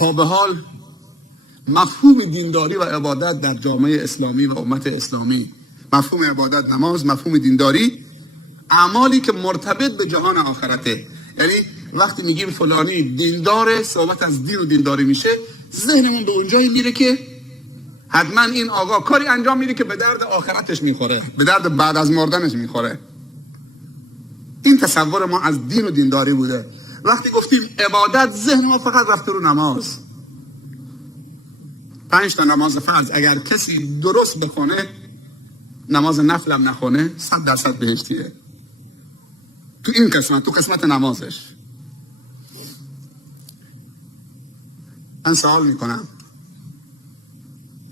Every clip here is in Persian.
تا به حال مفهوم دینداری و عبادت در جامعه اسلامی و امت اسلامی، مفهوم عبادت، نماز، مفهوم دینداری، اعمالی که مرتبط به جهان آخرته. یعنی وقتی میگیم فلانی دینداره، صحبت از دین و دینداری میشه، ذهنمون به اونجایی میره که حتما این آقا کاری انجام میده که به درد آخرتش میخوره، به درد بعد از مردنش میخوره. این تصور ما از دین و دینداری بوده. وقتی گفتیم عبادت، ذهن ما فقط رفته رو نماز. 5 تا نماز فرض اگر کسی درست بخونه، نماز نفل هم نخونه، 100% بهشتیه. تو این قسمت، تو قسمت نمازش. من سوال میکنم،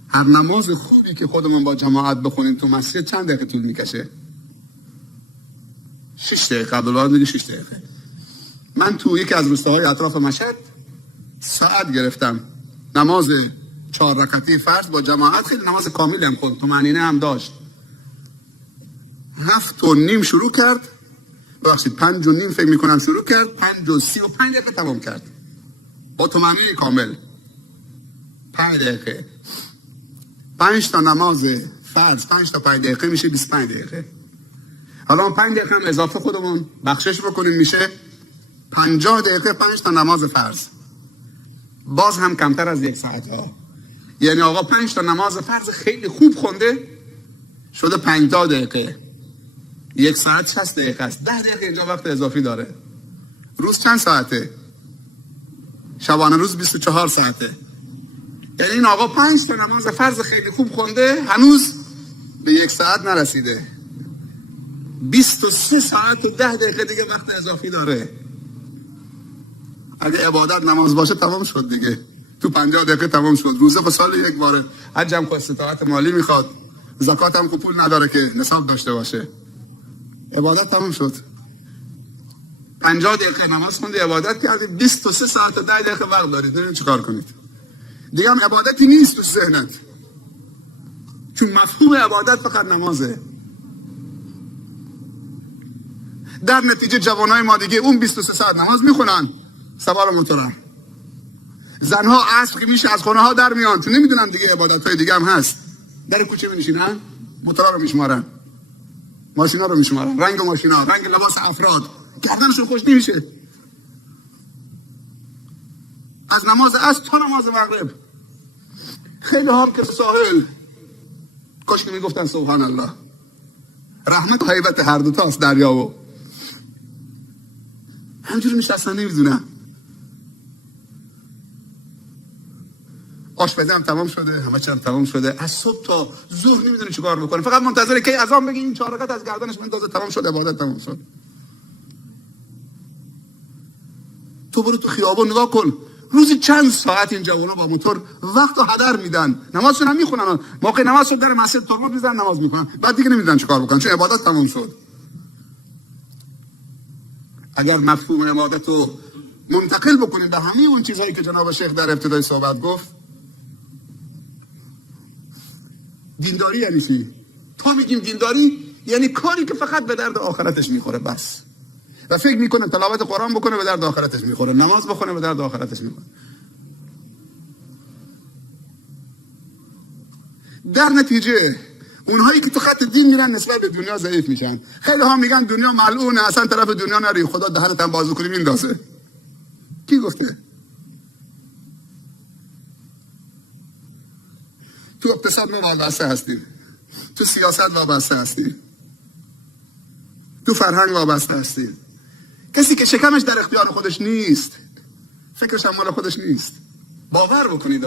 هر نماز خوبی که خودمون با جماعت بخونیم تو مسجد چند دقیقه طول میکشه؟ 6 دقیقه. عبدالله میگه 6 دقیقه. من تو یکی از روستاهای اطراف مشهد ساعت گرفتم، نماز 4 رکعتی فرض با جماعت، خیلی نماز کاملی هم خوند، تو معنینه هم داشت. 7:30 شروع کرد، ببخشید 5:30 فکر میکنم شروع کرد، 5:35 دقیقه تمام کرد با تو معنینه کامل. 5 دقیقه. 5 تا نماز فرض 5 تا 5 دقیقه میشه 25 دقیقه. حالا 5 دقیقه هم اضافه خودمون بخشش بکنیم، میشه 50 دقیقه 5 تا نماز فرض. باز هم کمتر از 1 ساعت ها. یعنی آقا 5 تا نماز فرض خیلی خوب خونده، شده 50 دقیقه. 1 ساعت 60 دقیقه است. 10 دقیقه اینجا وقت اضافی داره. روز چند ساعته؟ شبانه روز 24 ساعته. یعنی این آقا 5 تا نماز فرض خیلی خوب خونده، هنوز به 1 ساعت نرسیده. 23 ساعت و 10 دقیقه دیگه وقت اضافی داره. اگه عبادت نماز باشه تمام شد دیگه. تو 50 دقیقه تمام شد. روزه به سال 1 باره. حج هم که استطاعت مالی میخواد، زکات هم که پول نداره که نصاب داشته باشه. عبادت تمام شد. 50 دقیقه نماز خوندی، عبادت کردی، 23 ساعت و 10 دقیقه وقت دارید. ببینید چیکار کنید. دیگه هم عبادتی نیست تو ذهنت. چون مفهوم عبادت فقط نمازه. در نتیجه جوانای ما دیگه اون 23 ساعت نماز میخونن، سوار موتورن. زنها عصر که میشه از خونه ها در میان، چون نمیدونن دیگه عبادت های دیگه هم هست. در کوچه میشینن، موتورا رو میشمارن، ماشینا رو میشمارن، رنگ ماشینا، رنگ لباس افراد، گردنشون خوش نمیشه. از نماز عصر تا نماز مغرب. خیلی هم که ساحل کاش که میگفتن سبحان الله. رحمت و هیبت هر دو تاست دریا و همجوری نشستن نمیدونم. آشپزی هم تمام شده، همه چی هم تمام شده، از صبح تا ظهر نمیدونه چیکار بکنه، فقط منتظره که اذان بگه این 4 رکعت از گردنش بندازه، تمام شد، عبادت تمام شد. تو برو تو خیابون نگاه کن، روزی چند ساعت این جوانا با موتور وقت و هدر میدن، نمازشون هم میخونن، موقع نماز شد در مسجد ترمز میزنن نماز میکنن، بعد دیگه نمیدونن چیکار بکنن چون عبادت تمام شد. اگر مفهوم عبادت رو منتقل بکنیم به همه اون چیزهایی که جناب شیخ در ابتدای صحبت گفت، دینداری یعنی چی؟ تا میگیم دینداری یعنی کاری که فقط به درد آخرتش میخوره بس، و فکر میکنه تلاوت قرآن بکنه به درد آخرتش میخوره، نماز بخونه به درد آخرتش میخوره. در نتیجه اونهایی که تو خط دین میرن نسبت به دنیا ضعیف میشن. خیلی ها میگن دنیا ملعونه، اصلا طرف دنیا نری، خدا دهنت هم بازو کنی میندازه. کی گفته؟ تو اقتصاد ما وابسته هستیم، تو سیاست وابسته هستیم، تو فرهنگ وابسته هستیم. کسی که شکمش در اختیار خودش نیست، فکرش هم مال خودش نیست. باور بکنید